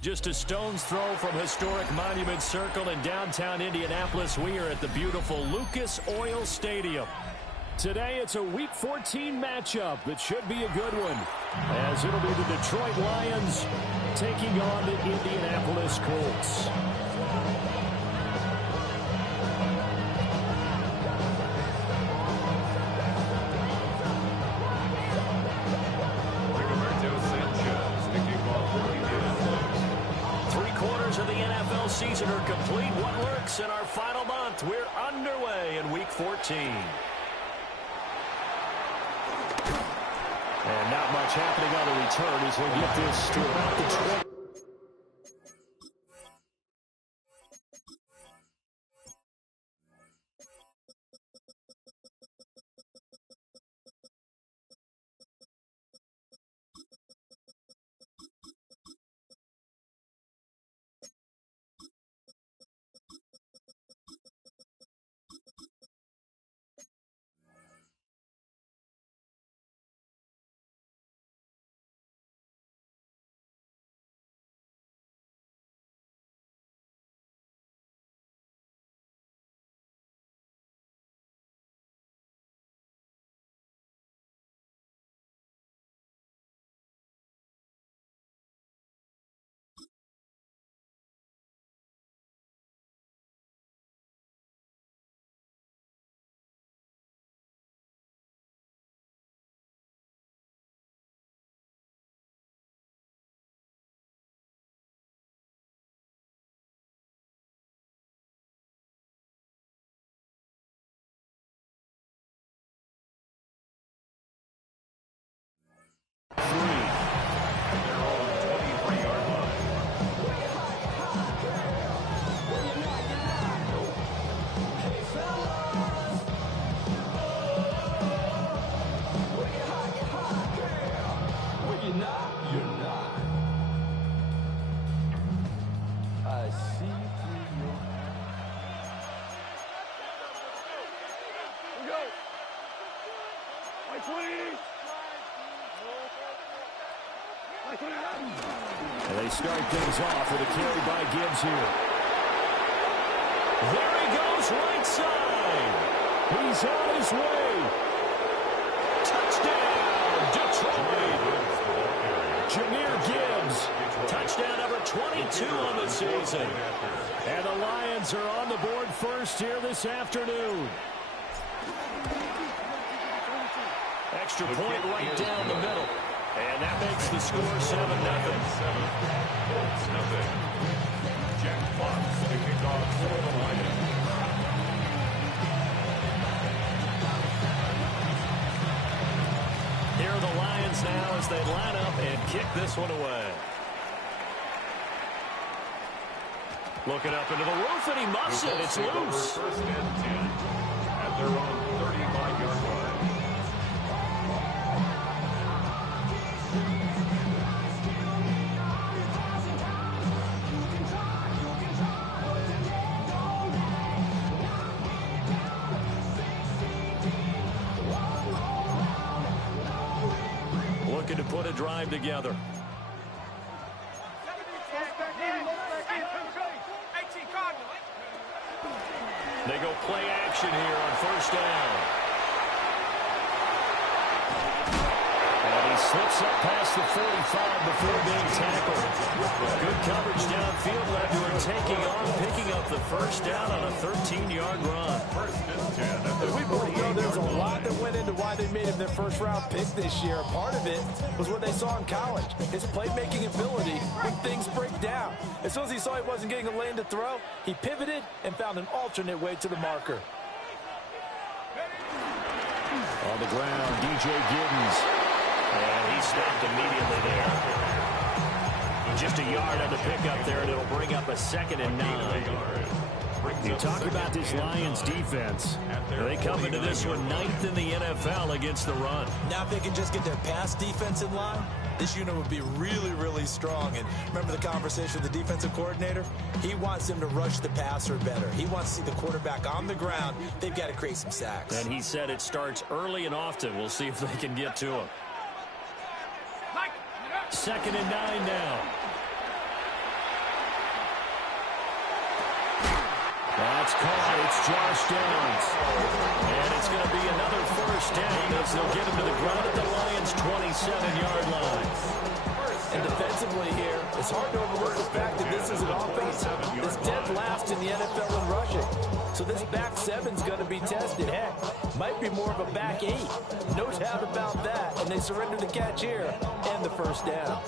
Just a stone's throw from historic Monument Circle in downtown Indianapolis. We are at the beautiful Lucas Oil Stadium. Today it's a Week 14 matchup that should be a good one, as it'll be the Detroit Lions taking on the Indianapolis Colts. Season are complete. What lurks in our final month? We're underway in Week 14. And not much happening on the return as they get this to about the 20. They start things off with a carry by Gibbs here. There he goes, right side. He's on his way. Touchdown, Detroit. Jahmyr Gibbs. Touchdown number 22 on the season. And the Lions are on the board first here this afternoon. Extra point right down the middle. And that makes the score 7-0. Jack Fox kicking off for the Lions. Here are the Lions now as they line up and kick this one away. Looking up into the roof, and he muffs it. It's loose. First and 10 at their own 35-yard line. To put a drive together. They go play action here on first down. And he slips up past the 45 before being tackled. Good coverage downfield led to him taking off, picking up the first down on a 13-yard run. First and 10. We both know there's a lot that went into why they made him their first-round pick this year. Part of it was what they saw in college, his playmaking ability when things break down. As soon as he saw he wasn't getting a lane to throw, he pivoted and found an alternate way to the marker. On the ground, DJ Giddens. And he stopped immediately there. Just a yard on the pickup there, and it'll bring up a 2nd and 9. You talk about this Lions defense. They come into this one 9th in the NFL against the run. Now if they can just get their pass defense in line, this unit would be really, really strong. And remember the conversation with the defensive coordinator? He wants them to rush the passer better. He wants to see the quarterback on the ground. They've got to create some sacks. And he said it starts early and often. We'll see if they can get to him. 2nd and 9 now. It's caught. It's Josh Downs. And it's going to be another first down as they'll get him to the ground at the Lions' 27-yard line. And defensively here, it's hard to overlook the fact that this is an offense that's dead last in the NFL in rushing. So this back seven's going to be tested. Heck, might be more of a back eight. No doubt about that. And they surrender the catch here and the first down.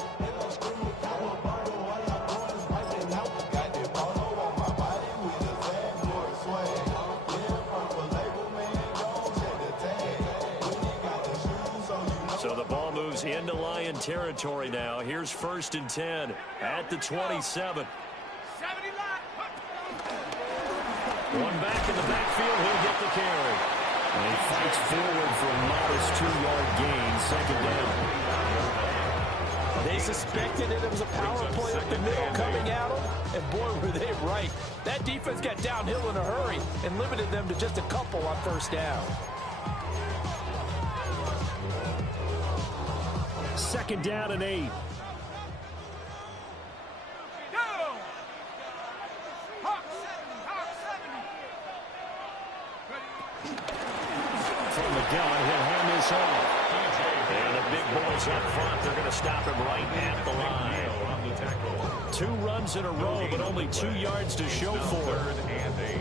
So the ball moves into Lion territory now. Here's 1st and 10 at the 27. One back in the backfield. He'll get the carry. And he fights forward for a modest 2-yard gain. 2nd down. They suspected it was a power play up the middle coming at them. And boy, were they right. That defense got downhill in a hurry and limited them to just a couple on first down. 2nd down and 8. From the gun, he'll hand this off. And the big boys up front, they're going to stop him right at the line. 2 runs in a row, but only 2 yards to show for it.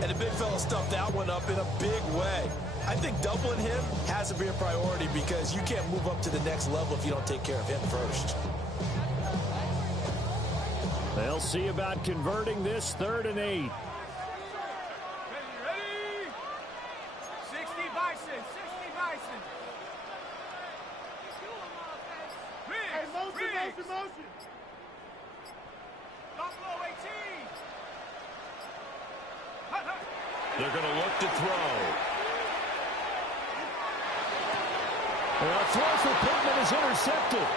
And the big fella stuffed that one up in a big way. I think doubling him has to be a priority because you can't move up to the next level if you don't take care of him first. They'll see about converting this 3rd and 8. They're going to look to throw. And a throw for Pittman is intercepted.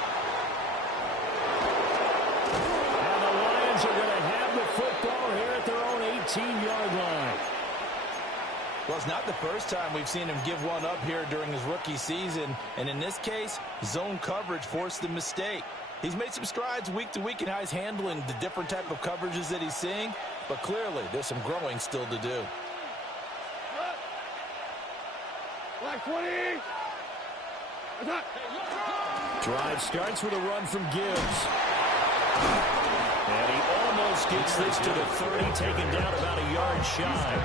And the Lions are going to have the football here at their own 18-yard line. Well, it's not the first time we've seen him give one up here during his rookie season. And in this case, zone coverage forced the mistake. He's made some strides week to week in how he's handling the different type of coverages that he's seeing. But clearly, there's some growing still to do. Black 20. Drive starts with a run from Gibbs. And he almost gets this to the 30, taken down about a yard shy.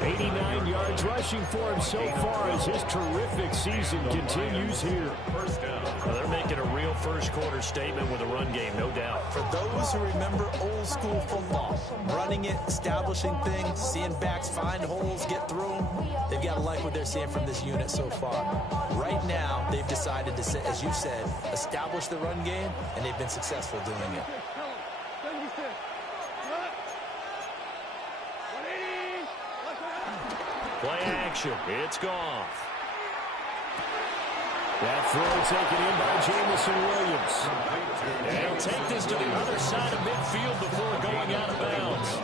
89 yards rushing for him so far as his terrific season continues here. Well, they're making a real first-quarter statement with a run game, no doubt. For those who remember old-school football, running it, establishing things, seeing backs find holes, get through them, they've got to like what they're seeing from this unit so far. Right now, they've decided to, as you said, establish the run game, and they've been successful doing it. Play action. It's Goff. That throw taken in by Jamison Williams. And he'll take this to the other side of midfield before going out of bounds.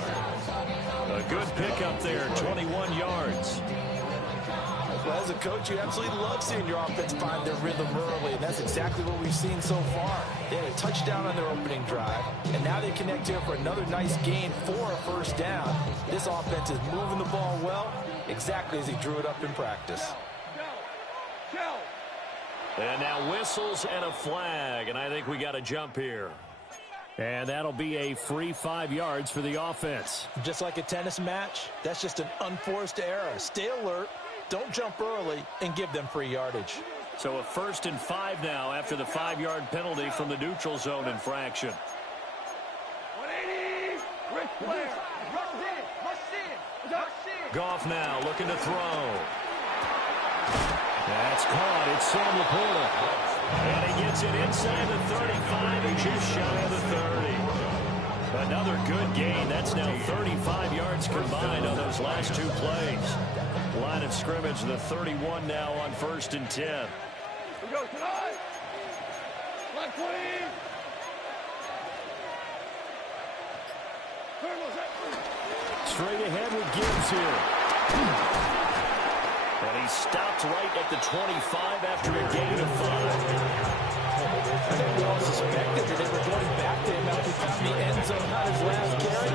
A good pickup there, 21 yards. Well, as a coach, you absolutely love seeing your offense find their rhythm early, and that's exactly what we've seen so far. They had a touchdown on their opening drive, and now they connect here for another nice gain for a first down. This offense is moving the ball well, exactly as he drew it up in practice. And now whistles and a flag, and I think we got a jump here. And that'll be a free 5 yards for the offense. Just like a tennis match, that's just an unforced error. Stay alert, don't jump early, and give them free yardage. So a 1st and 5 now after the 5-yard penalty from the neutral zone infraction. 180. Rick Flair. Rush in. Goff now looking to throw. That's caught. It's Sam Laporta. And he gets it inside the 35 and just shy of the 30. Another good gain. That's now 35 yards combined on those last 2 plays. Line of scrimmage, the 31 now on 1st and 10. We go tonight. Black 20. Straight ahead with Gibbs here. And he stopped right at the 25 after a gain of 5. I think we all suspected that they were going back to him after he found the end zone on his last carry,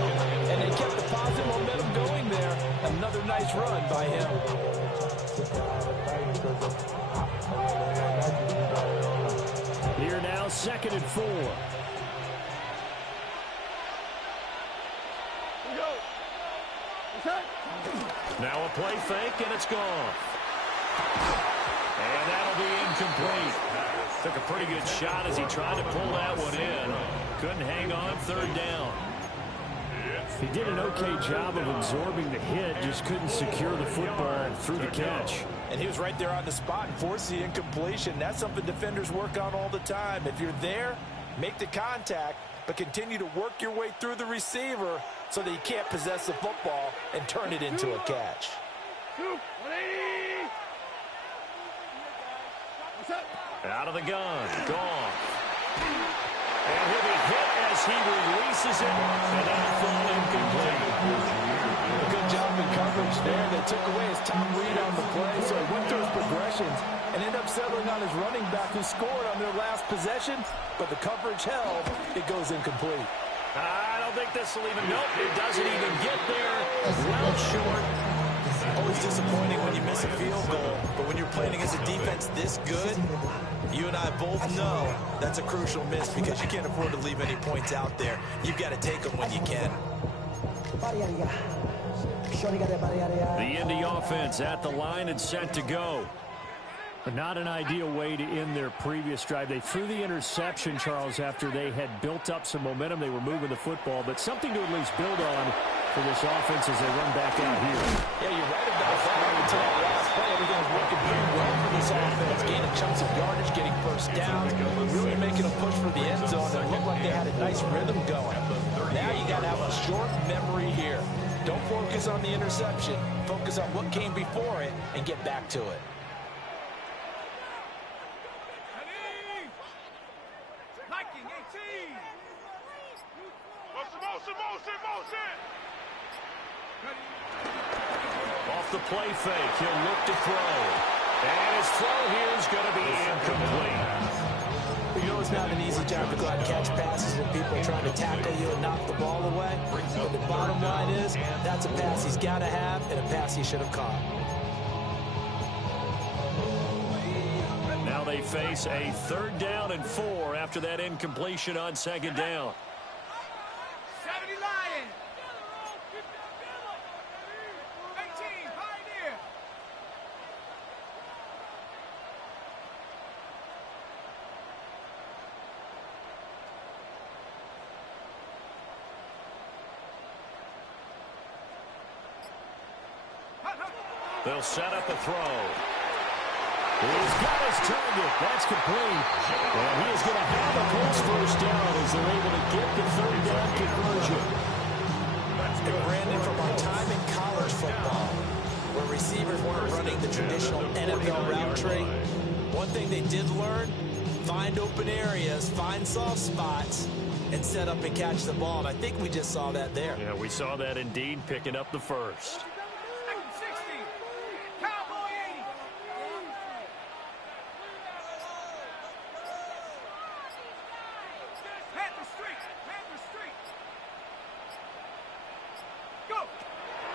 and they kept the positive momentum going there, and Nice run by him. Here now, 2nd and 4. Now a play fake, and it's gone. And that'll be incomplete. Took a pretty good shot as he tried to pull that one in. Couldn't hang on, 3rd down. He did an okay job of absorbing the hit, just couldn't secure the football through the catch. And he was right there on the spot and forced the incompletion. That's something defenders work on all the time. If you're there, make the contact, but continue to work your way through the receiver so that you can't possess the football and turn it into a catch. Out of the gun, gone. And he'll be hit as he releases it, and that'll fall incomplete. Good job in coverage there. They took away his top read on the play, so he went through his progressions and ended up settling on his running back who scored on their last possession, but the coverage held. It goes incomplete. I don't think this will even, nope, it doesn't even get there. Well short. Always disappointing when you miss a field goal, but when you're playing against a defense this good, you and I both know that's a crucial miss because you can't afford to leave any points out there. You've got to take them when you can. The Indy offense at the line and set to go. But not an ideal way to end their previous drive. They threw the interception, Charles, after they had built up some momentum. They were moving the football, but something to at least build on for this offense as they run back out here. Yeah, you're right about that. Until that last play, everything was working pretty well for this offense. Gaining chunks of yardage, getting first down, really making a push for the end zone. It looked like they had a nice rhythm going. Now you got to have a short memory here. Don't focus on the interception. Focus on what came before it and get back to it. Off the play fake, he'll look to throw. And his throw here is going to be incomplete. You know it's not an easy job to go out and catch passes when people are trying to tackle you and knock the ball away. But the bottom line is, that's a pass he's got to have and a pass he should have caught. Now they face a 3rd down and 4 after that incompletion on 2nd down. 70 Lions. 18 Pioneer. They'll set up a throw. He's got his target. That's complete. And he is going to have a close first down as they're able to get the 3rd down conversion. And Brandon, from our time in college football, where receivers weren't running the traditional NFL route tree, one thing they did learn, find open areas, find soft spots, and set up and catch the ball. And I think we just saw that there. Yeah, we saw that indeed, picking up the first.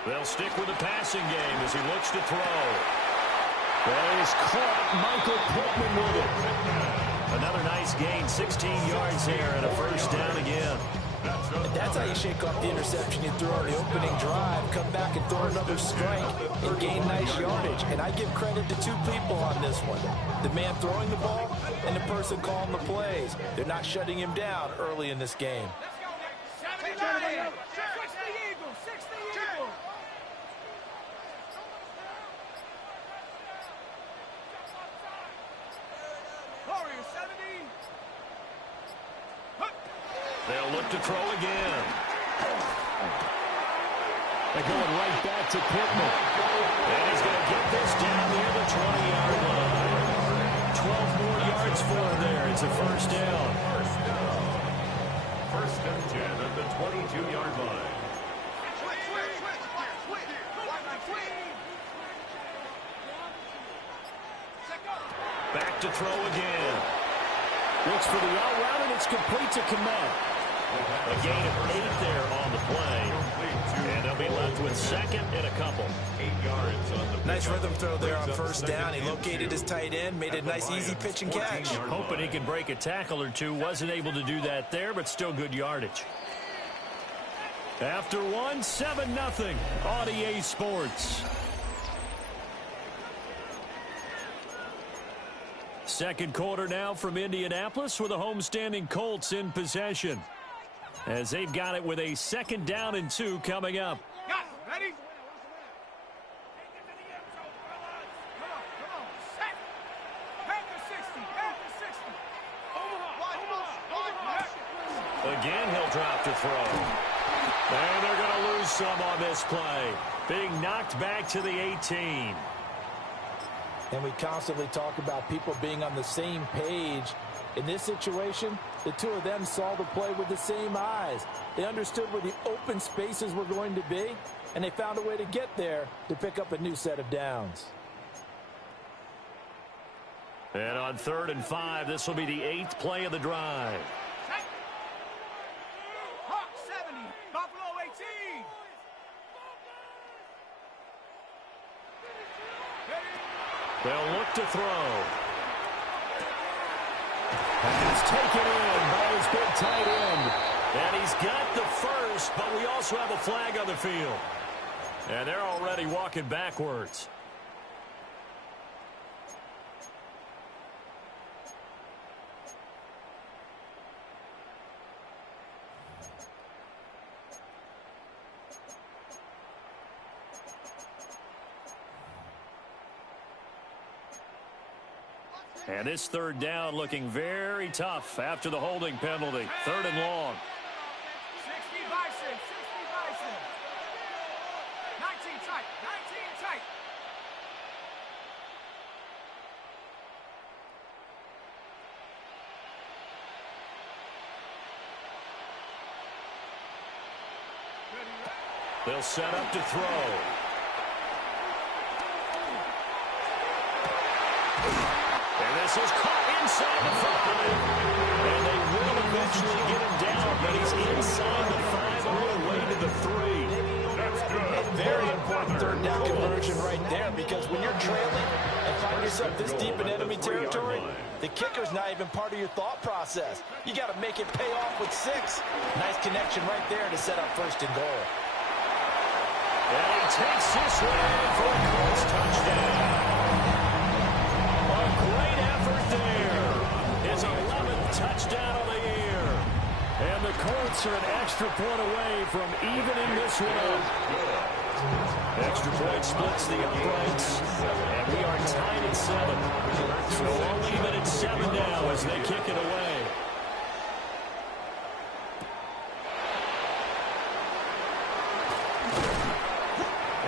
They'll stick with the passing game as he looks to throw. That is caught. Michael Pittman with it. Another nice gain, 16 yards there and a first down again. And that's how you shake off the interception you throw on the opening drive, come back and throw another strike and gain nice yardage. And I give credit to two people on this one. The man throwing the ball and the person calling the plays. They're not shutting him down early in this game. They'll look to throw again. They're going right back to Pittman. And he's going to get this down near the 20-yard line. 12 more yards for him there. It's a first down. First and 10 at the 22-yard line. Back to throw again. Looks for the out route, and it's complete to Kmet. A gain of 8 there on the play. And they'll be left with with second and a couple. 8 yards on the Nice rhythm throw there on first down. He located his tight end, made it a nice easy pitch and catch. Hoping he could break a tackle or two. Wasn't able to do that there, but still good yardage. After one, 7-0 on EA Sports. Second quarter now from Indianapolis with the homestanding Colts in possession, as they've got it with a 2nd down and 2 coming up. Got it. Ready? Again, he'll drop to throw. And they're going to lose some on this play. Being knocked back to the 18. And we constantly talk about people being on the same page. In this situation, the two of them saw the play with the same eyes. They understood where the open spaces were going to be, and they found a way to get there to pick up a new set of downs. And on 3rd and 5, this will be the 8th play of the drive. Hawk 70, Buffalo 18. They'll look to throw. And it's taken in by his big tight end. And he's got the first, but we also have a flag on the field. And they're already walking backwards. And this 3rd down looking very tough after the holding penalty. 3rd and long. 60 Bison, 60 Bison. 19 tight, 19 tight. They'll set up to throw. And this is caught inside the 5. And they will eventually get him down, but he's inside the 5 all the way to the 3. That's good. A very important 3rd down conversion right there, because when you're trailing and find yourself this deep in enemy territory, the kicker's not even part of your thought process. You got to make it pay off with 6. Nice connection right there to set up 1st and goal. And he takes this one for a Colts touchdown. A great effort there. His 11th touchdown of the year. And the Colts are an extra point away from evening this one up. Extra point splits the uprights. And we are tied at 7. So all even at 7 now as they kick it away.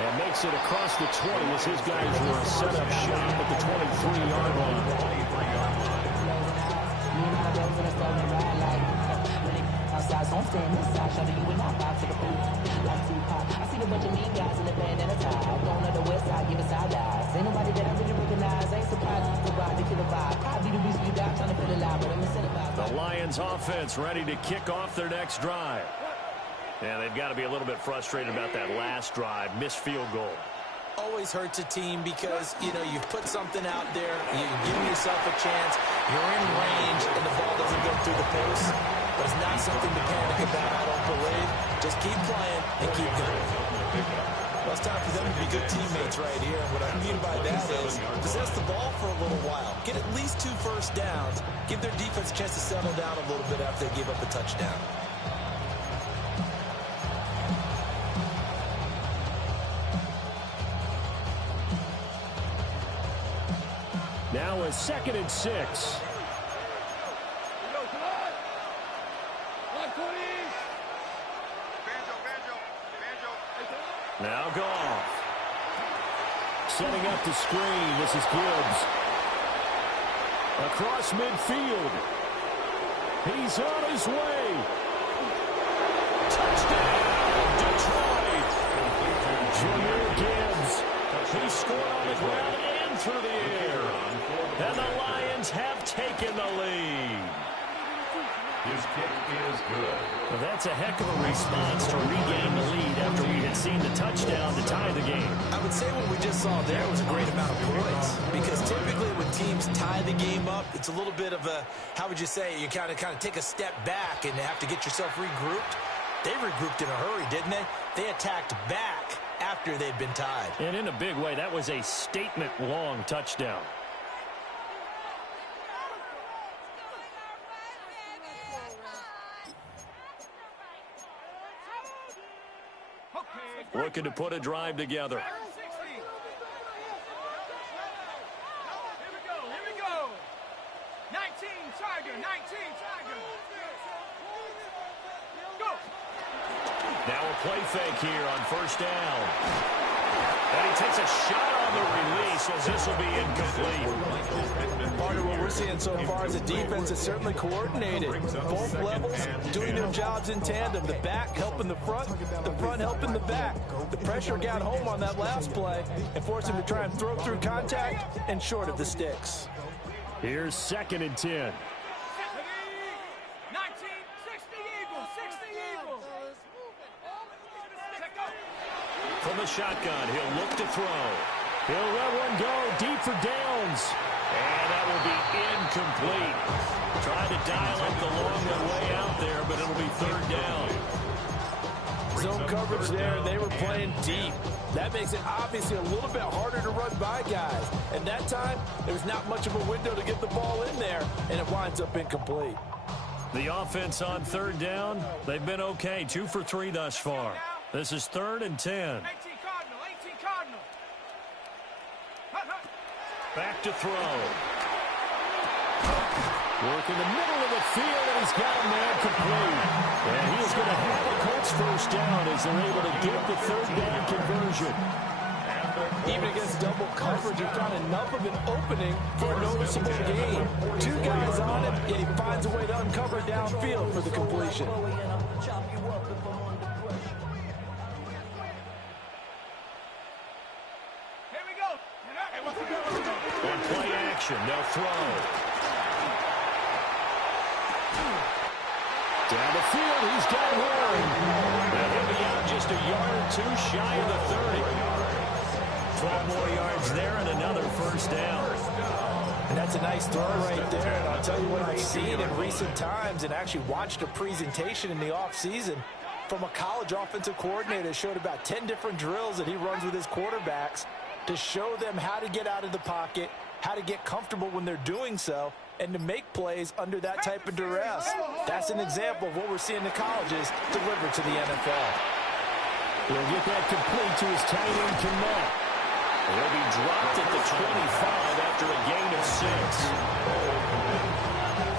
And makes it across the 20 as his guys were a set-up shot at the 23-yard line. The Lions offense ready to kick off their next drive. And they've got to be a little bit frustrated about that last drive, missed field goal. Always hurts a team because, you know, you've put something out there, you're giving yourself a chance, you're in range, and the ball doesn't go through the post. But it's not something to panic about. I don't believe. Just keep playing and keep going. Well, it's time for them to be good teammates right here. And what I mean by that is possess the ball for a little while. Get at least 2 first downs. Give their defense a chance to settle down a little bit after they give up a touchdown. Now a 2nd and 6. Now Goff. Setting up the screen. This is Gibbs. Across midfield. He's on his way. Touchdown, Detroit. Jahmyr Gibbs. He scored on the ground and through the air. And the Lions have taken the lead. His kick is good. Well, that's a heck of a response to regain the lead after we had seen the touchdown to tie the game. I would say what we just saw there was a great amount of points, because typically when teams tie the game up, it's a little bit of a, how would you say, you kind of take a step back and have to get yourself regrouped. They regrouped in a hurry, didn't they? They attacked back after they'd been tied. And in a big way, that was a statement-long touchdown. Looking to put a drive together. Here we go. 19 Tiger, 19 Tiger. Go. Now a play fake here on first down. And he takes a shot on the release, as this will be incomplete. Part of what we're seeing so far is the defense is certainly coordinated. Both levels doing their jobs in tandem. The back helping the front helping the back. The pressure got home on that last play and forced him to try and throw through contact and short of the sticks. Here's 2nd and 10. 19, 60 Eagles, 60 Eagles. From the shotgun, he'll look to throw. He'll let one go deep for Downs. And that will be incomplete. Tried to dial up the long way out there, but it'll be 3rd down. Zone coverage there, and they were playing deep. That makes it obviously a little bit harder to run by guys. And that time, there was not much of a window to get the ball in there, and it winds up incomplete. The offense on 3rd down, they've been okay. 2 for 3 thus far. This is 3rd and 10. 18 Cardinal, 18 Cardinal. Back to throw. Work in the middle of the field, and he's got him there complete. And he is going to have the Colts first down as they're able to get the 3rd down conversion. Even against double coverage, he's got enough of an opening for a noticeable gain. 2 guys on him, and he finds a way to uncover downfield for the completion. Here we go. On play action, they'll throw. Down the field, he's got one. And he'll be out just a yard or 2 shy of the 30. 12 more yards there and another first down. And that's a nice throw right there. And I'll tell you what I've seen in recent times and actually watched a presentation in the offseason from a college offensive coordinator that showed about 10 different drills that he runs with his quarterbacks to show them how to get out of the pocket, how to get comfortable when they're doing so, and to make plays under that type of duress. That's an example of what we're seeing the colleges deliver to the NFL. He'll get that complete to his tight end, Kmet. He'll be dropped at the 25 after a gain of 6.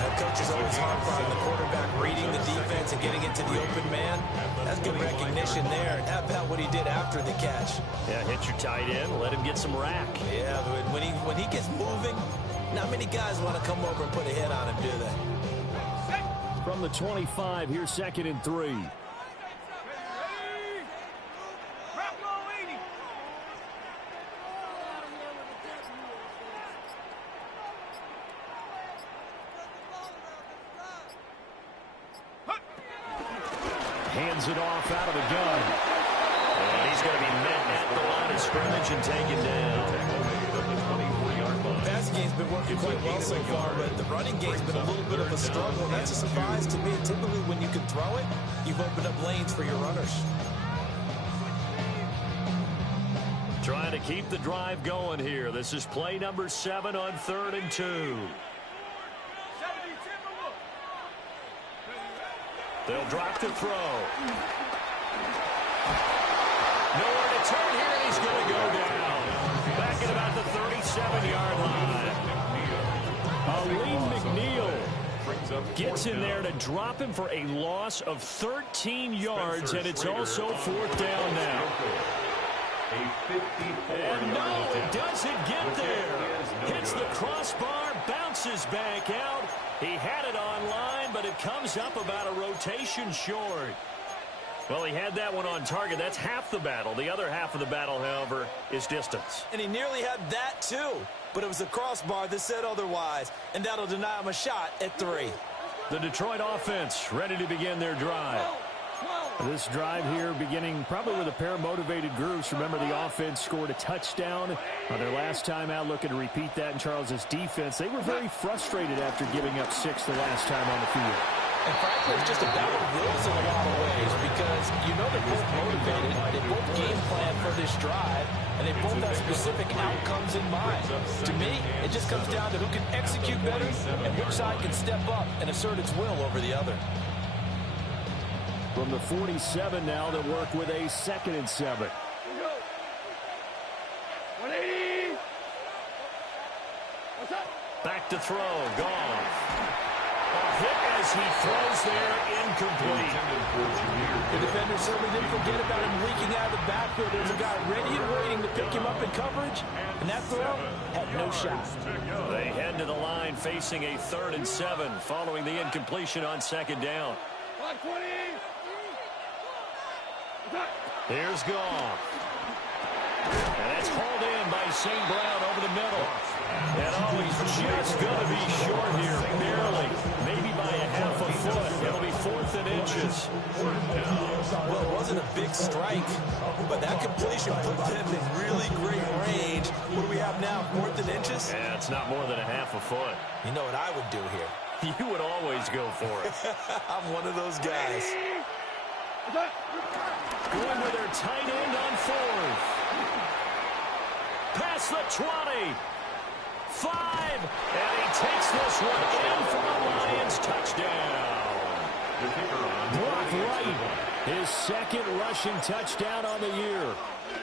That coach is always hard on the quarterback reading the defense and getting it to the open man. That's good recognition there. And how about what he did after the catch? Yeah, hit your tight end, let him get some rack. Yeah, but when he gets moving, not many guys want to come over and put a hit on him, do they? From the 25, here's 2nd and 3. Hands it off out of the gun. And he's going to be met at the line of scrimmage and taken down. Passing game's been working quite well so far, but the running game's been a little bit of a struggle. And that's a surprise to me. Typically, when you can throw it, you've opened up lanes for your runners. Trying to keep the drive going here. This is play number 7 on 3rd and 2. They'll drop the throw. Nowhere to turn here, and he's going to go down. Back at about the 37-yard line. Aleem McNeil gets in there to drop him for a loss of 13 yards, and it's also 4th down now. And no, it doesn't get there. Hits the crossbar, bounces back out. He had it online, but it comes up about a rotation short. Well, he had that one on target. That's half the battle. The other half of the battle, however, is distance. And he nearly had that, too. But it was the crossbar that said otherwise, and that'll deny him a shot at 3. The Detroit offense ready to begin their drive. This drive here beginning probably with a pair of motivated groups. Remember, the offense scored a touchdown on their last time out, looking to repeat that in Charles's defense. They were very frustrated after giving up 6 the last time on the field. And frankly, it's just a battle of wills in a lot of ways because you know they're both motivated, they both game plan for this drive, and they both have specific outcomes in mind. To me, it just comes down to who can execute better and which side can step up and assert its will over the other. From the 47 now, they'll work with a 2nd and 7. 180. What's up? Back to throw, gone. A hit as he throws there, incomplete. The defender certainly didn't forget about him leaking out of the backfield. There's a guy ready and waiting to pick him up in coverage, and that throw had no shot. They head to the line facing a 3rd and 7 following the incompletion on 2nd down. 120. Here's Goff. And that's hauled in by St. Brown over the middle. And he's just going to be short here, barely, maybe by a half a foot. It'll be 4th and inches. Well, it wasn't a big strike, but that completion put them in really great range. What do we have now, 4th and inches? Yeah, it's not more than a half a foot. You know what I would do here? You would always go for it. I'm one of those guys. Going with their tight end on 4th. Past the 20. 5. And he takes this one in for a Lions touchdown. Brock Wright, his 2nd rushing touchdown on the year.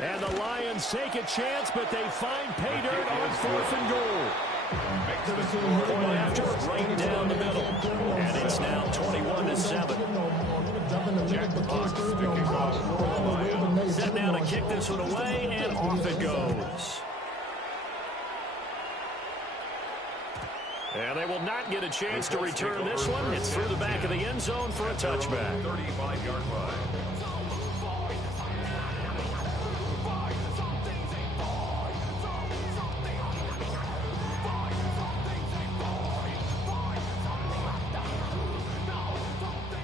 And the Lions take a chance, but they find pay dirt on 4th and goal. Going after it right down the middle. And it's now 21-7. Jack Fox picking off for the Lions. Set now to kick this one away, and off it goes. And they will not get a chance to return this one. It's through the back of the end zone for a touchback. 35-yard line.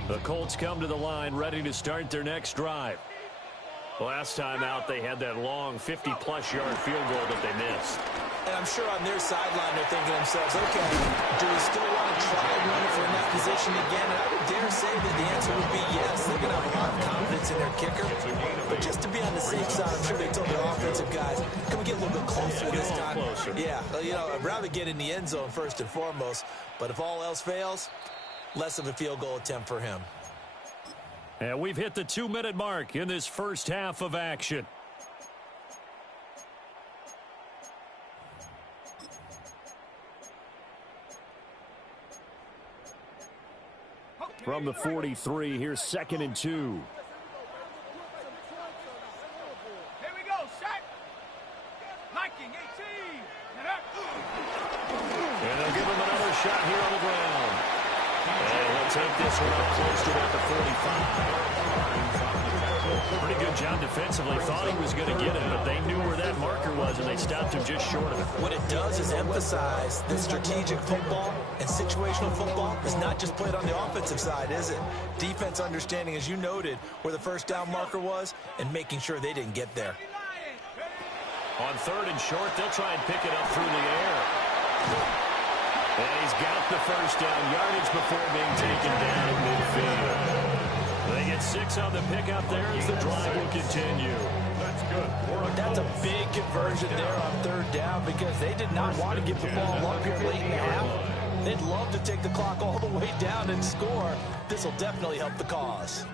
The Colts come to the line ready to start their next drive. Last time out, they had that long 50-plus yard field goal that they missed. And I'm sure on their sideline they're thinking to themselves, okay, do we still want to try and run it from that position again? And I would dare say that the answer would be yes. They're going to have a lot of confidence in their kicker. But just to be on the safe side, I'm sure they told their offensive guys, can we get a little bit closer this time? Yeah, you know, I'd rather get in the end zone first and foremost. But if all else fails, less of a field goal attempt for him. And we've hit the 2-minute mark in this first half of action. From the 43, here's 2nd and 2. Here we go, set. Liking 18. And they'll give him another shot here on the ground. And he'll take this one up close to about the 45. Pretty good job defensively. Thought he was going to get it, but they knew where that marker was, and they stopped him just short of it. What it does is emphasize that strategic football and situational football is not just played on the offensive side, is it? Defense understanding, as you noted, where the first down marker was and making sure they didn't get there. On 3rd and short, they'll try and pick it up through the air. And he's got the first down yardage before being taken down at midfield. They get 6 on the pickup there as the drive will continue. That's good. That's a big conversion there on 3rd down because they did not want to give the ball up here late in the half. They'd love to take the clock all the way down and score. This will definitely help the cause.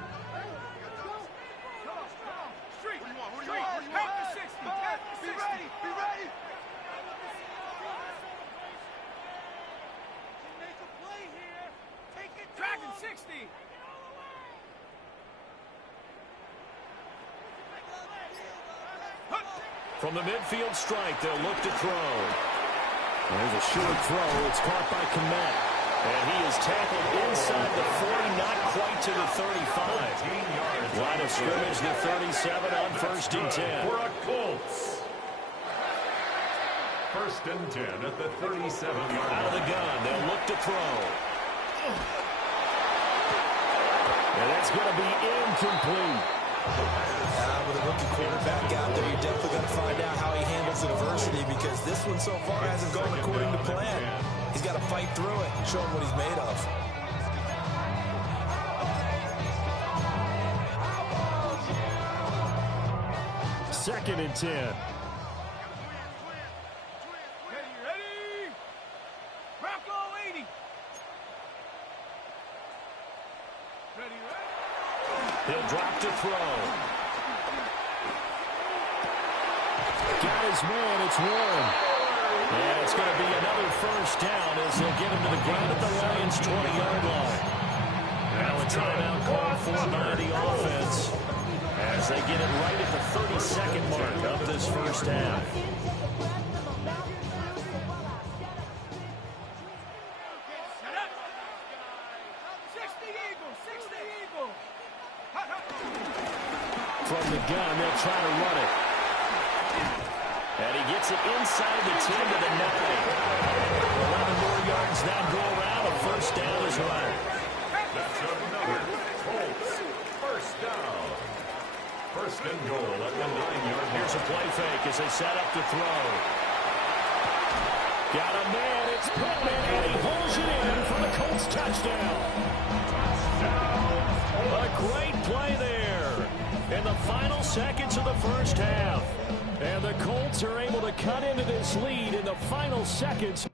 Dragon 60. From the midfield strike, they'll look to throw. There's a short throw. It's caught by Kmet. And he is tackled inside the 40, not quite to the 35. Line of scrimmage, the 37 on 1st and 10. For a Colts. 1st and 10 at the 37-yard line. Out of the gun, they'll look to throw. And that's going to be incomplete. With a rookie quarterback out there, you definitely got to find out how he handles adversity, because this one so far hasn't gone according to plan. He's got to fight through it and show him what he's made of. Second and 10. Ready? Bronco 80. Ready? He'll drop to throw. Got his man. It's Warren. And it's going to be another first down as they'll get him to the ground at the Lions' 20-yard line. Now a timeout called for by the offense as they get it right at the 32nd mark of this first half. From the gun, they'll try to run it. And he gets it inside the 10 to the 9. 11 more yards now go around. A first down is right. First down. First and goal at the 9-yard. Here's a play fake as they set up to throw. Got a man. It's Pittman, and he holds it in for the Colts touchdown. A great play there in the final seconds of the first half. And the Colts are able to cut into this lead in the final seconds.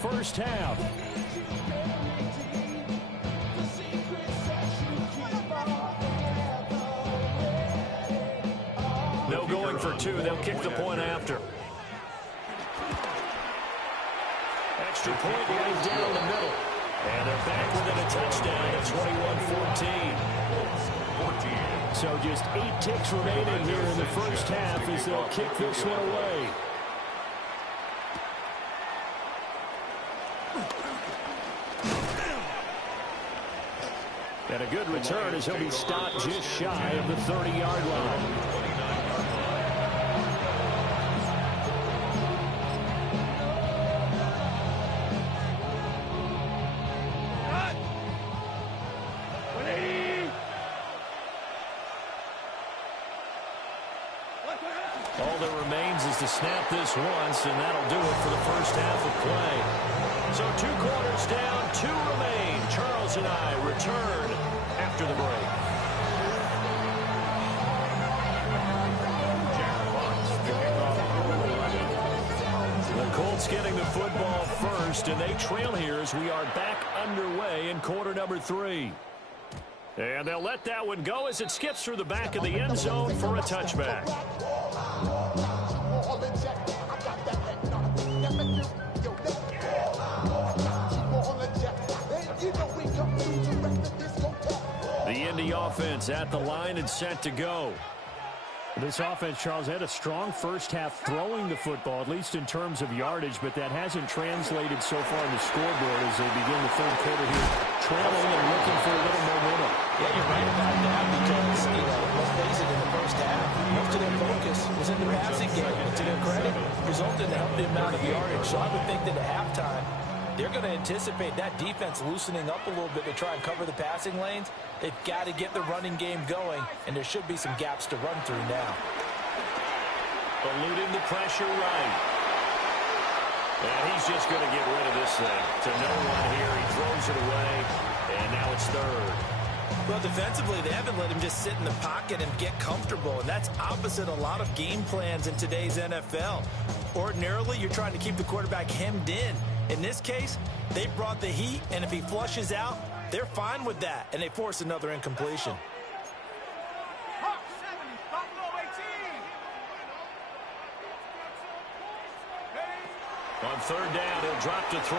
First half. No going for two. They'll kick the point after. Extra point right down the middle. And they're back within a touchdown at 21-14. So just 8 ticks remaining here in the first half as they'll kick this one away. And a good return as he'll be stopped just shy of the 30-yard line. All that remains is to snap this once, and that'll do it for the first half of play. So 2 quarters down, 2 remain. Charles and I return after the break. The Colts getting the football first, and they trail here as we are back underway in quarter number 3. And they'll let that one go as it skips through the back of the end zone for a touchback. The Indy offense at the line and set to go. This offense, Charles, had a strong first half throwing the football, at least in terms of yardage, but that hasn't translated so far on the scoreboard as they begin the third quarter here, trailing and looking for a little momentum. Yeah, you're right about that because, let's face it, in the first half, most of their focus was in the passing game. And to their credit, resulted in a healthy amount of yardage. So I would think that at halftime, they're going to anticipate that defense loosening up a little bit to try and cover the passing lanes. They've got to get the running game going, and there should be some gaps to run through now. Eluding the pressure right. And he's just going to get rid of this thing. To no one here. He throws it away, and now it's third. Well, defensively, they haven't let him just sit in the pocket and get comfortable, and that's opposite a lot of game plans in today's NFL. Ordinarily, you're trying to keep the quarterback hemmed in. In this case, they brought the heat, and if he flushes out, they're fine with that, and they force another incompletion. On third down, he'll drop to throw.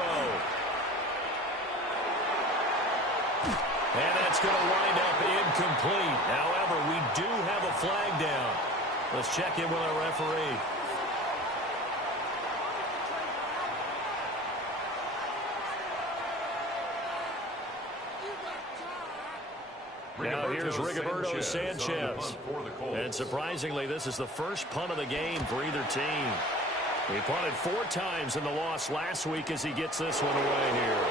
And that's going to wind up incomplete. However, we do have a flag down. Let's check in with our referee. Now here's Rigoberto Sanchez. And surprisingly, this is the first punt of the game for either team. He punted 4 times in the loss last week as he gets this one away here.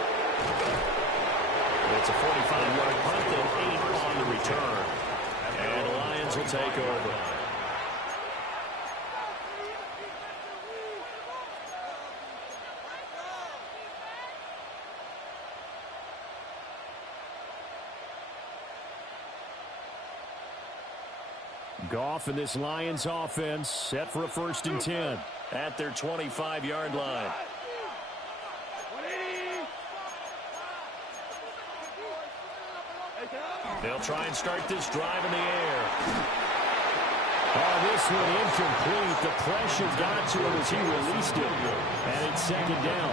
It's a 45-yard punt and 8 on the return. And the Lions will take over. Goff and this Lions offense set for a 1st and 10 at their 25-yard line. They'll try and start this drive in the air. Oh, this one incomplete. The pressure got to him as he released it. And it's 2nd down.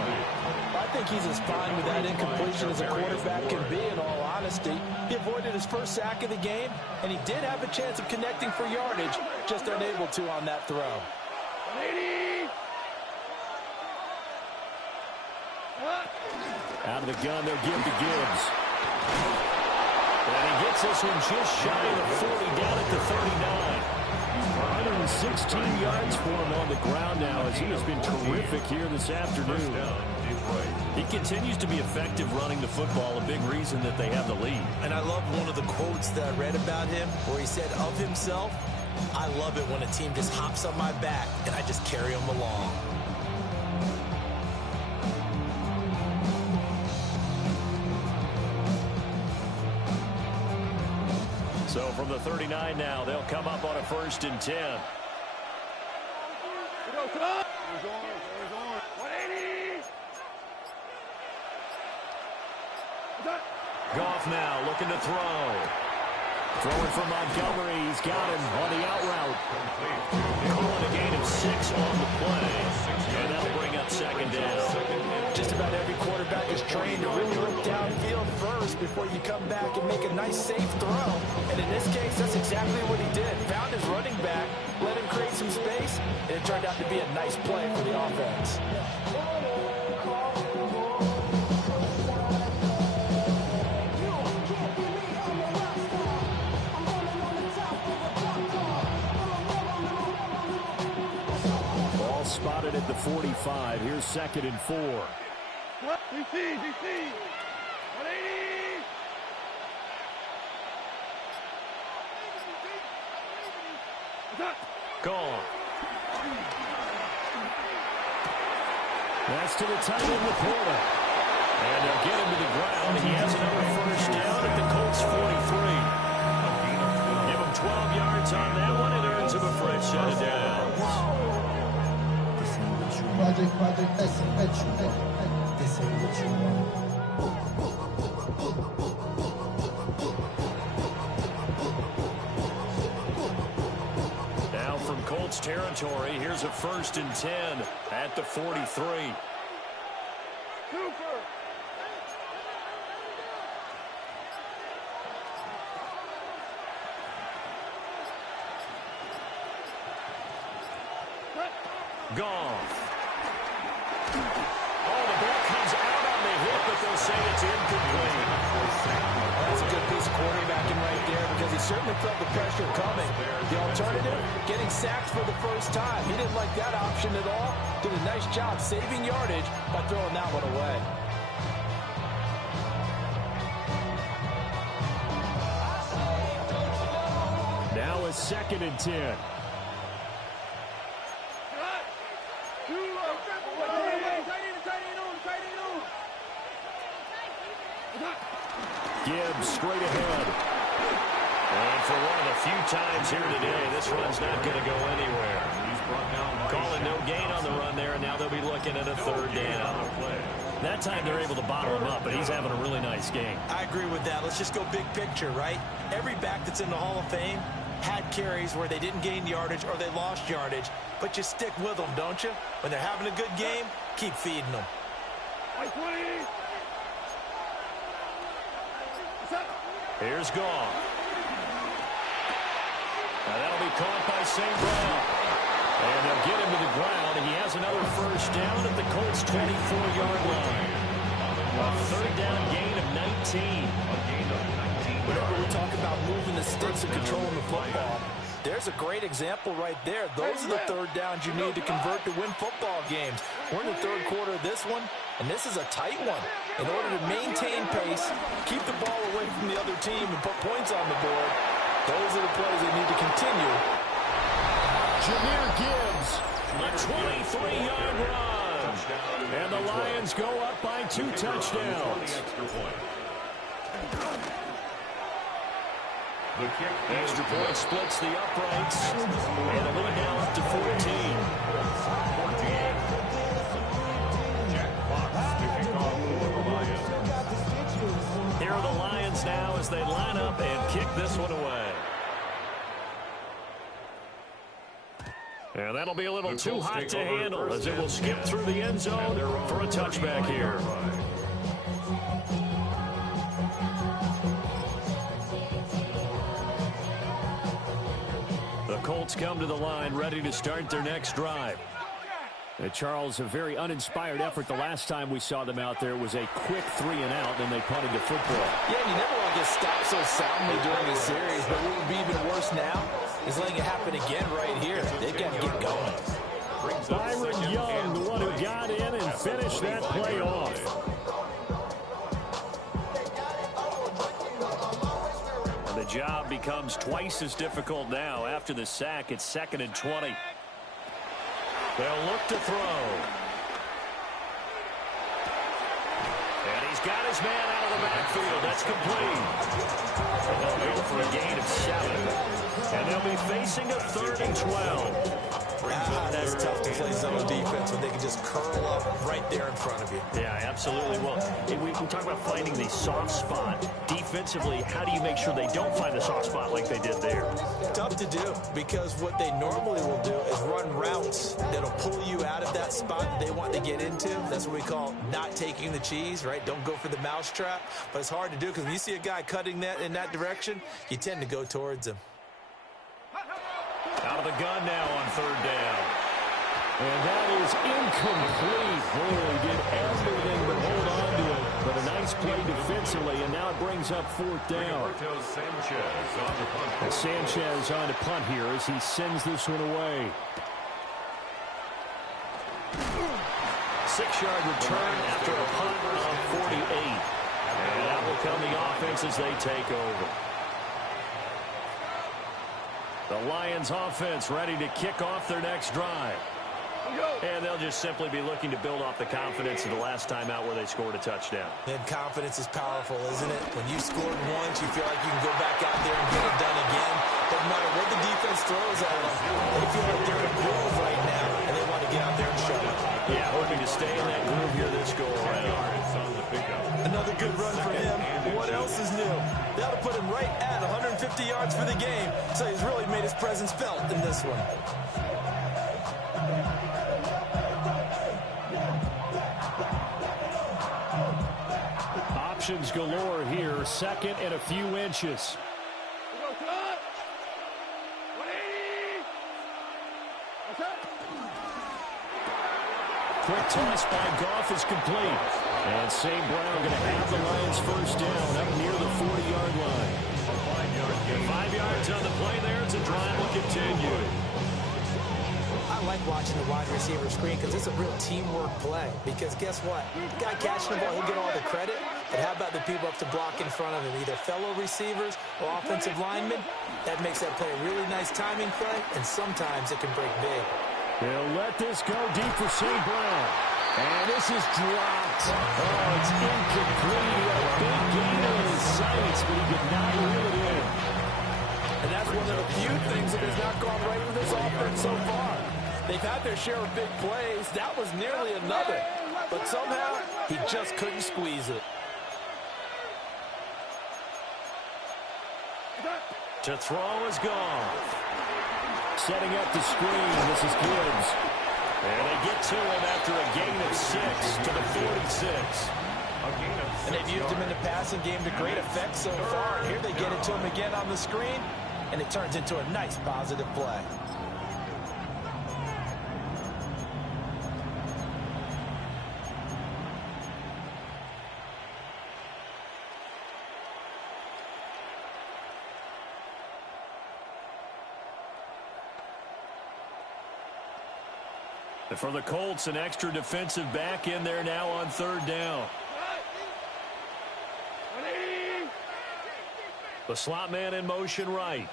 I think he's as fine with that incompletion as a quarterback can be, in all honesty. He avoided his first sack of the game, and he did have a chance of connecting for yardage, just unable to on that throw. Out of the gun, they'll give to Gibbs. And he gets this one just shy of the 40, down at the 39. 116 yards for him on the ground now, as he has been terrific here this afternoon. He continues to be effective running the football, a big reason that they have the lead. And I love one of the quotes that I read about him, where he said of himself, "I love it when a team just hops on my back and I just carry them along." So from the 39 now, they'll come up on a 1st and 10. Goff now looking to throw. Throwing from Montgomery. He's got him on the out route. Calling a gain of 6 on the play. And that'll bring up 2nd down. Just about every quarterback is trained to really look downfield first before you come back and make a nice, safe throw. And in this case, that's exactly what he did. Found his running back, let him create some space, and it turned out to be a nice play for the offense. Ball spotted at the 45. Here's 2nd and 4. DC. 180. Gone. That's to the tight end, Laporta. And they'll get him to the ground. He has another 1st down at the Colts 43. Give him 12 yards on that one. It earns him a fresh set of downs. Project, this ain't what you want. Now from Colts territory, here's a 1st and 10 at the 43. Goff. Oh, the ball comes out on the hit, but they'll say it's incomplete. That's a good piece of quarterbacking right there, because he certainly felt the pressure coming. The alternative, getting sacked for the first time. He didn't like that option at all. Did a nice job saving yardage by throwing that one away. Now a 2nd and 10. for one of the few times here today, this run's not going to go anywhere. Calling no gain on the run there, and now they'll be looking at a third down. That time they're able to bottle him up, but he's having a really nice game. I agree with that. Let's just go big picture, right? Every back that's in the Hall of Fame had carries where they didn't gain yardage or they lost yardage, but you stick with them, don't you? When they're having a good game, keep feeding them. Here's Goff. Now that'll be caught by St. Brown. And they'll get him to the ground. He has another first down at the Colts' 24-yard line. A third down gain of 19. Whenever we talk about moving the sticks and controlling the football, there's a great example right there. Those are the third downs you need to convert to win football games. We're in the third quarter of this one, and this is a tight one. In order to maintain pace, keep the ball away from the other team, and put points on the board, those are the plays they need to continue. Jahmyr Gibbs, a 23-yard run. And the Lions go up by 2 touchdowns. Extra point splits the uprights. And a lead now up to 14. Here are the Lions now as they line up and kick this one away. And that'll be a little too hot to handle as it will skip through the end zone for a touchback here. The Colts come to the line ready to start their next drive. Charles, a very uninspired effort the last time we saw them out there was a quick 3-and-out, and they punted the football. Yeah, and you never want to get stopped so soundly during the series, but what would be even worse now is letting it happen again right here. They've got to get going. Byron Young, the one who got in and finished that play off. And the job becomes twice as difficult now after the sack. It's 2nd and 20. They'll look to throw. And he's got his man out of the backfield. That's complete. And they'll go for a gain of 7. And they'll be facing a 3rd and 12. That's tough to play zone defense when they can just curl up right there in front of you. Yeah, absolutely. Well, we talk about finding the soft spot. Defensively, how do you make sure they don't find the soft spot like they did there? Tough to do because what they normally will do is run routes that'll pull you out of that spot that they want to get into. That's what we call not taking the cheese, right? Don't go for the mousetrap. But it's hard to do because when you see a guy cutting that in that direction, you tend to go towards him. Out of the gun now on 3rd down. And that is incomplete. Boy, he did everything but hold on to it. But a nice play defensively, and now it brings up 4th down. Sanchez on to punt here as he sends this one away. 6-yard return after a punt on 48. And that will come the offense as they take over. The Lions offense ready to kick off their next drive. And they'll just simply be looking to build off the confidence of the last time out where they scored a touchdown. And confidence is powerful, isn't it? When you scored once, you feel like you can go back out there and get it done again. Doesn't matter what the defense throws at them. They feel like they're in a groove right now, and they want to get out there and show it. Yeah, hoping to stay in that groove here this go-around. Another good run for him. What else is new? That'll put him right at 150 yards for the game, so he's really made his presence felt in this one. Options galore here. 2nd and a few inches. Quick toss by Goff is complete. And St. Brown going to have the Lions first down up near the 40-yard line. 5 yards on the play there as the drive will continue. I like watching the wide receiver screen because it's a real teamwork play. Because guess what? The guy catching the ball, he'll get all the credit. But how about the people up to block in front of him, either fellow receivers or offensive linemen? That makes that play a really nice timing play, and sometimes it can break big. They'll let this go deep for St. Brown. And this is dropped. Oh, it's incomplete. He had a big gain in his sights, but he could not reel it in. one of the few things that has not gone right with this offense so far. They've had their share of big plays. That was nearly another. But somehow, he just couldn't squeeze it. To throw is gone. Setting up the screen, this is Gibbs. And they get to him after a gain of 6 to the 46. And they've used him in the passing game to great effect so far. And here they get it to him again on the screen, and it turns into a nice positive play. And for the Colts, an extra defensive back in there now on third down. The slot man in motion right.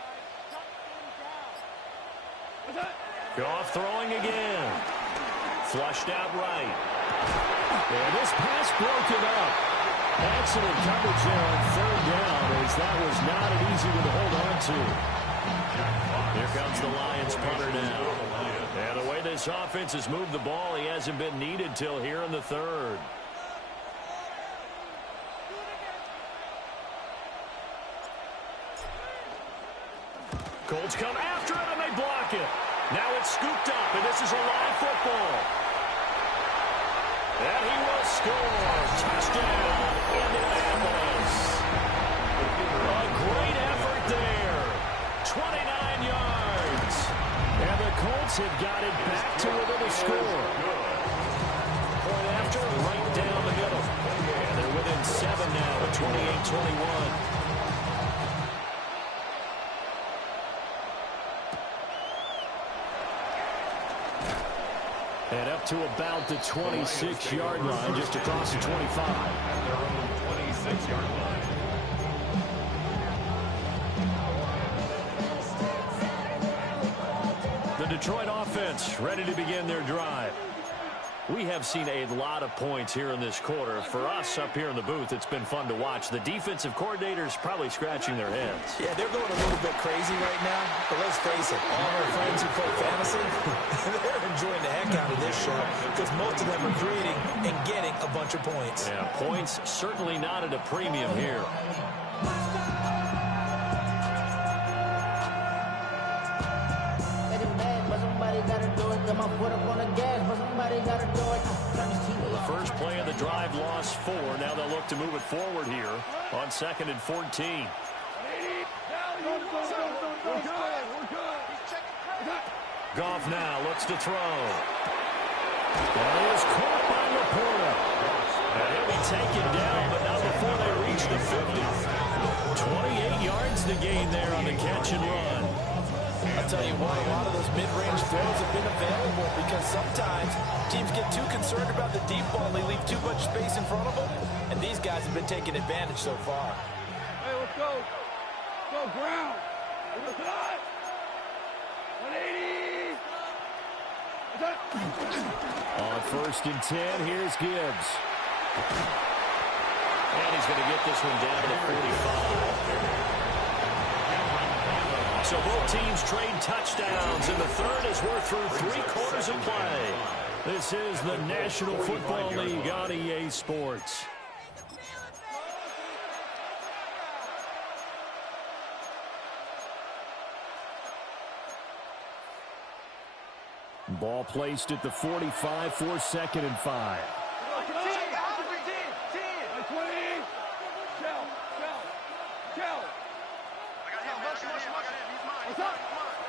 Goff throwing again. Flushed out right. And this pass broken up. Excellent coverage there on third down, as that was not an easy one to hold on to. Here comes the Lions punter now. And the way this offense has moved the ball, he hasn't been needed till here in the third. Colts come after it, and they block it. Now it's scooped up, and this is a live football. And he will score. Touchdown, Indianapolis. A great effort there. 29 yards. And the Colts have got it back to within a score. Point after, right down the middle. And they're within 7 now at 28-21. And up to about the 26-yard line, just across the 25. At their own 26-yard line. The Detroit offense ready to begin their drive. We have seen a lot of points here in this quarter. For us up here in the booth, it's been fun to watch. The defensive coordinators probably scratching their heads. Yeah, they're going a little bit crazy right now. But let's face it, all our friends who play fantasy, they're enjoying the heck out of this show because most of them are creating and getting a bunch of points. Yeah, points certainly not at a premium here. The first play of the drive lost 4. Now they'll look to move it forward here on 2nd and 14. Goff now looks to throw. That is caught by Laporta. And he'll be taken down, but not before they reach the 50. 28 yards to gain there on the catch and run. I'll tell you what, a lot of those mid-range throws have been available because sometimes teams get too concerned about the deep ball. They leave too much space in front of them, and these guys have been taking advantage so far. Hey, let's go. Go ground. Let's go. 180. On 1st and 10, here's Gibbs. And he's going to get this one down to the 45. So both teams trade touchdowns, and the third as we're through 3 quarters of play. This is the National Football League on EA Sports. Ball placed at the 45 for 2nd and 5.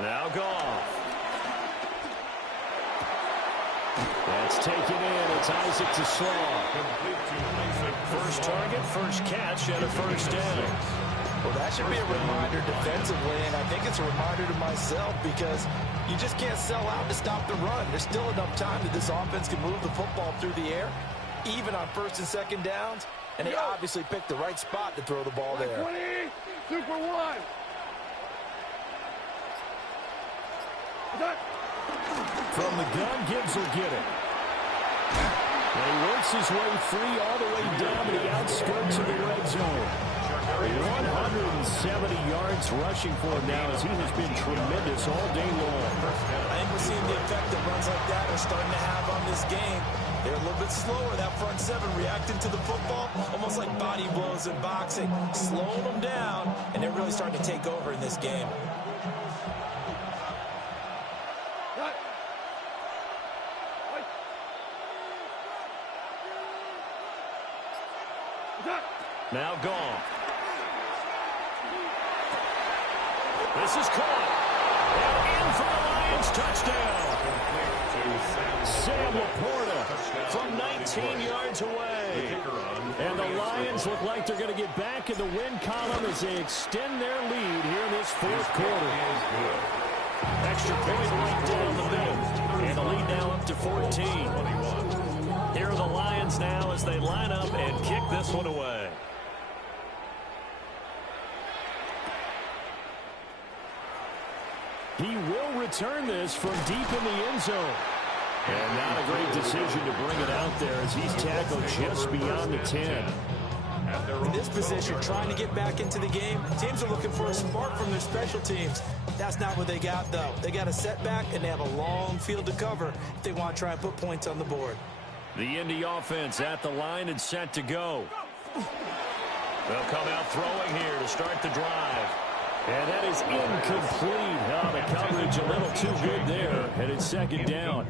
Now Goff. That's taken in. It's Isaac to Slaw. First target, first catch, and a first down. Well, that should be a reminder defensively, and I think it's a reminder to myself because you just can't sell out to stop the run. There's still enough time that this offense can move the football through the air, even on 1st and 2nd downs, and they obviously picked the right spot to throw the ball there. 20, Super 1. From the gun, Gibbs will get it. And he works his way free all the way down to the outskirts of the red zone. 170 yards rushing for him now as he has been tremendous all day long. I think we're seeing the effect that runs like that are starting to have on this game. They're a little bit slower, that front seven, reacting to the football, almost like body blows in boxing, slowing them down, and they're really starting to take over in this game. Now gone. This is caught. And in for the Lions touchdown. Sam Laporta from 19 yards away. And the Lions look like they're going to get back in the win column as they extend their lead here in this fourth quarter. Extra point right down the middle. And the lead now up to 14. Here are the Lions now as they line up and kick this one away. He will return this from deep in the end zone. And not a great decision to bring it out there as he's tackled just beyond the 10. In this position, trying to get back into the game, teams are looking for a spark from their special teams. That's not what they got, though. They got a setback, and they have a long field to cover if they want to try and put points on the board. The Indy offense at the line and set to go. They'll come out throwing here to start the drive. And that is incomplete. Oh, the coverage a little too good there, and it's second down.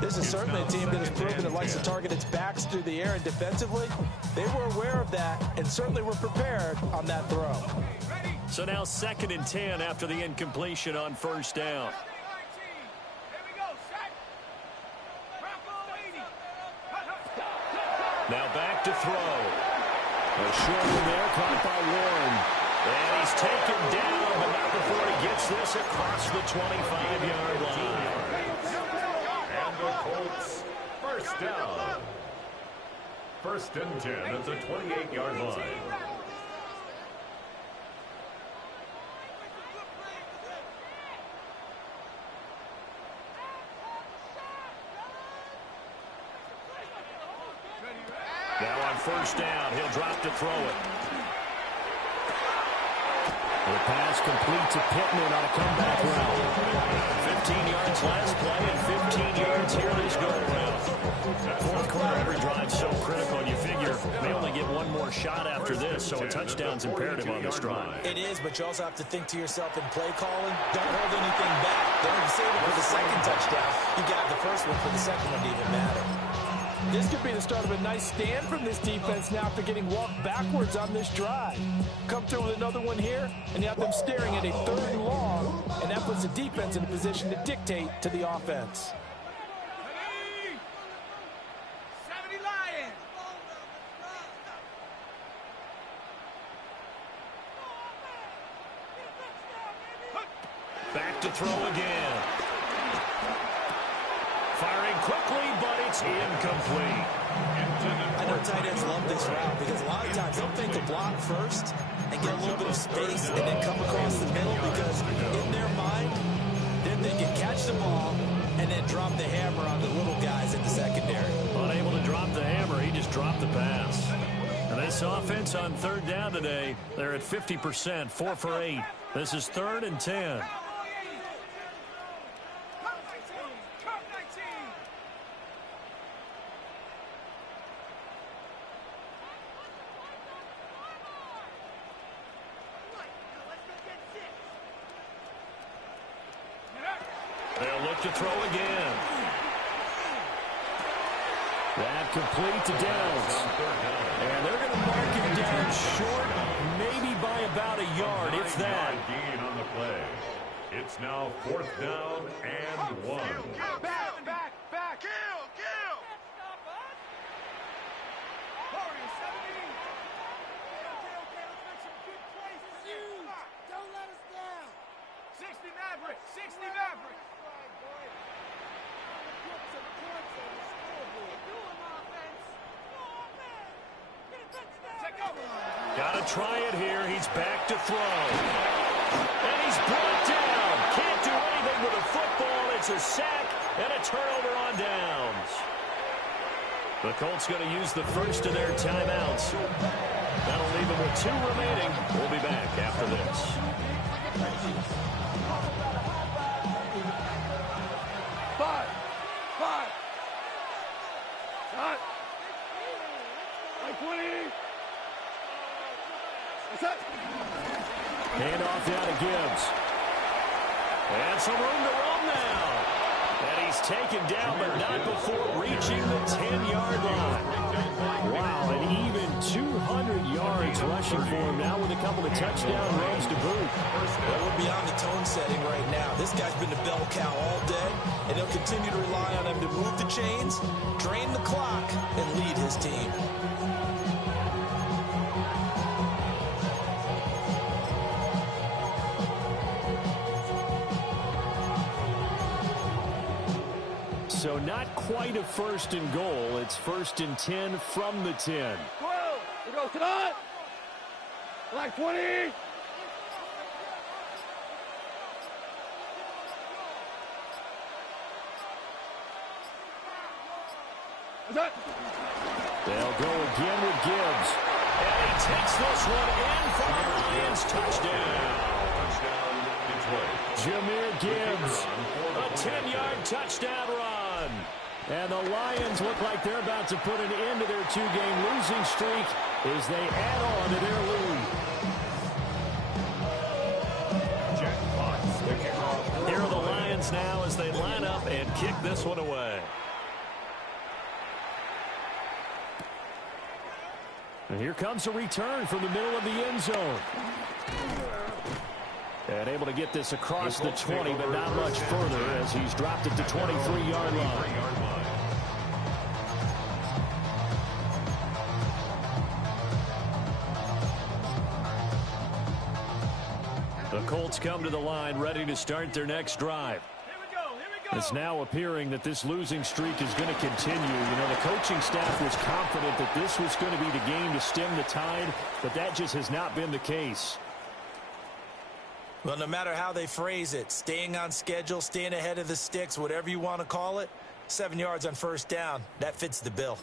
This is certainly a team that has proven it likes to target its backs through the air, and defensively, they were aware of that and certainly were prepared on that throw. So now 2nd and 10 after the incompletion on first down. Now back to throw. A short one there, caught by Warren. And he's taken down, but not before he gets this across the 25-yard line. And the Colts, first down. 1st and 10 at the 28-yard line. Now on first down, he'll drop to throw it. The pass complete to Pittman on a comeback route. 15 yards last play and 15 yards here this go-around. Fourth quarter, every drive so critical, and you figure they only get one more shot after this, so a touchdown's imperative on this drive. It is, but you also have to think to yourself in play calling, don't hold anything back. Don't save it for the second touchdown. You got the first one for the second one to even matter. This could be the start of a nice stand from this defense now after getting walked backwards on this drive. Come through with another one here, and you have them staring at a 3rd and long, and that puts the defense in a position to dictate to the offense. 70 Lions. Back to throw again. Firing quickly, but it's incomplete. I know tight ends love this route because a lot of times they'll think to block first and get a little bit of space and then come across the middle because in their mind, they're thinking catch the ball and then drop the hammer on the little guys in the secondary. Unable to drop the hammer, he just dropped the pass. And this offense on 3rd down today, they're at 50%, 4 for 8. This is 3rd and 10. They'll look to throw again. That complete to Downs. And they're going to mark him down short, maybe by about a yard, if that. Gain on the play. It's now 4th down and 1. Back, back, back. Kill, kill. Warriors, 17. Okay, let's make some good plays. Don't let us down. 60 Mavericks, 60 Mavericks. Got to try it here. He's back to throw. And he's brought down. Can't do anything with the football. It's a sack and a turnover on downs. The Colts going to use the first of their timeouts. That'll leave them with 2 remaining. We'll be back after this. Five. Shot. Like 20. What's that? Hand off now to Gibbs. And some room to run now. And he's taken down, but not before reaching the 10-yard line. Wow, and even 200 yards rushing for him now with a couple of touchdown runs to boot. Well, we're beyond the tone setting right now. This guy's been a bell cow all day, and he'll continue to rely on him to move the chains, drain the clock, and lead his team. So not quite a 1st and goal. It's 1st and 10 from the 10. 12. We go tonight. Like 20. What's that? They'll go again with Gibbs. And he takes this one in for a Lions touchdown. Jahmyr Gibbs, a 10-yard touchdown run. And the Lions look like they're about to put an end to their 2-game losing streak as they add on to their lead. Here are the Lions now as they line up and kick this one away. And here comes a return from the middle of the end zone. And able to get this across the 20, but not much further as he's dropped it to 23-yard line. The Colts come to the line ready to start their next drive. It's now appearing that this losing streak is going to continue. You know, the coaching staff was confident that this was going to be the game to stem the tide, but that just has not been the case. Well, no matter how they phrase it, staying on schedule, staying ahead of the sticks, whatever you want to call it, 7 yards on 1st down, that fits the bill.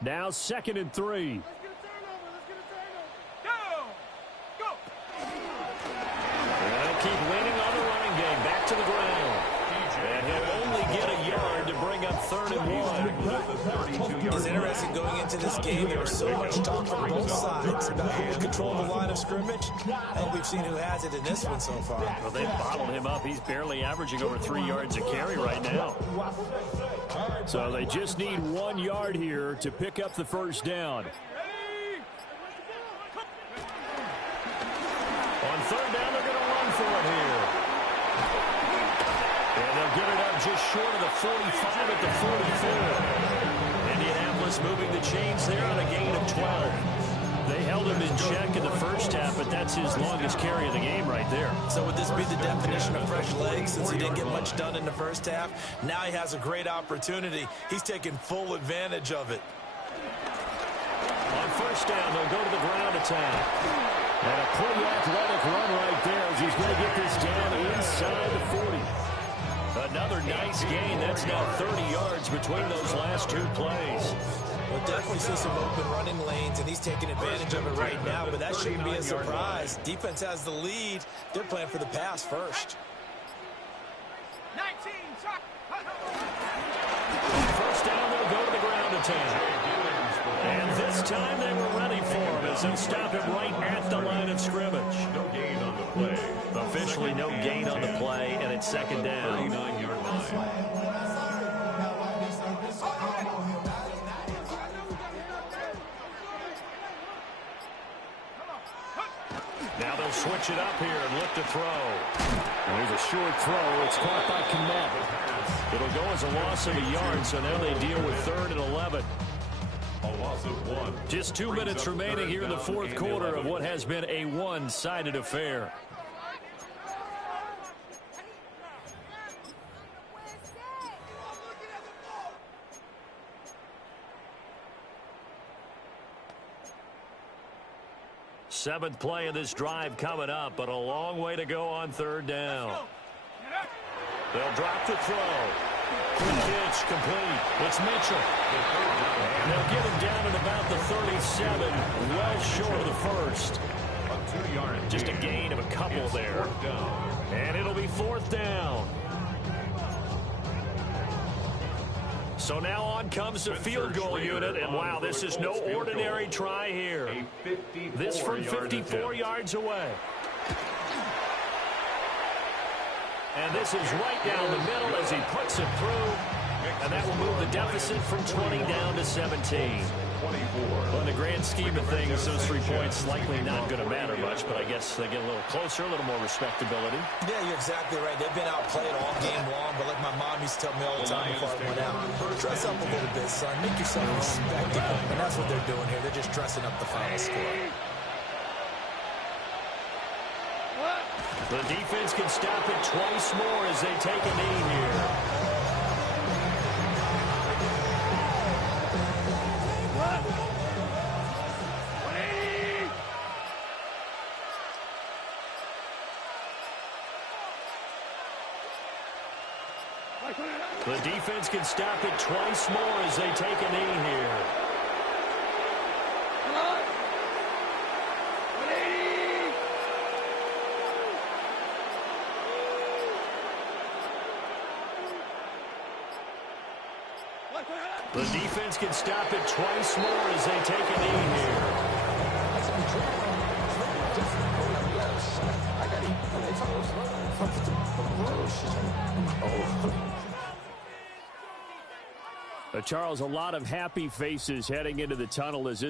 Now 2nd and 3. Keep leaning on the running game. Back to the ground. And he'll only get a yard to bring up 3rd and 1. It's interesting going into this game. There was so much talk from both sides about who would control the line of scrimmage. And we've seen who has it in this one so far. Well, they've bottled him up. He's barely averaging over 3 yards a carry right now. So they just need 1 yard here to pick up the 1st down. On 3rd down, they're going to run for it here. And they'll get it up just short of the 45 at the 44. Indianapolis moving the chains there on a gain of 12. They held him in check in the 1st half, but that's his longest carry of the game right there. So would this be the definition of fresh legs since he didn't get much done in the 1st half? Now he has a great opportunity. He's taking full advantage of it. On 1st down, they'll go to the ground attack. And a pretty athletic run right there as he's going to get this down inside the 40. Another nice gain. That's now 30 yards between those last 2 plays. We'll definitely see some open running lanes, and he's taking advantage of it right now, but that shouldn't be a surprise. Defense has the lead. They're playing for the pass first. 19, shot. 1st down, they'll go to the ground attack. And this time they were ready for him as they'll stop him right at the line of scrimmage. No gain on the play. Officially no gain on the play, and it's 2nd down. 39-yard line. Now they'll switch it up here and look to throw. And there's a short throw. It's caught by Kmet. It'll go as a loss of a yard, so now they deal with 3rd and 11. A loss of 1. Just 2 minutes remaining here in the 4th quarter of what has been a one-sided affair. Seventh play of this drive coming up, but a long way to go on 3rd down. They'll drop the throw. Pitch complete. It's Mitchell. And they'll get him down at about the 37, well short of the first. Just a gain of a couple there. And it'll be 4th down. So now on comes the field goal unit, and wow, this is no ordinary try here. This from 54 yards away. And this is right down the middle as he puts it through. And that will move the deficit from 20 down to 17. Well, in the grand scheme of things, those 3 points likely not going to matter much, but I guess they get a little closer, a little more respectability. Yeah, you're exactly right. They've been outplayed all game long, but like my mom used to tell me all the time before I went out, dress up a little bit, son. Make yourself respectable. And that's what they're doing here. They're just dressing up the final score. The defense can stop it twice more as they take a knee here. The defense can stop it twice more as they take a knee here. The defense can stop it twice more as they take a knee here. Charles, a lot of happy faces heading into the tunnel as this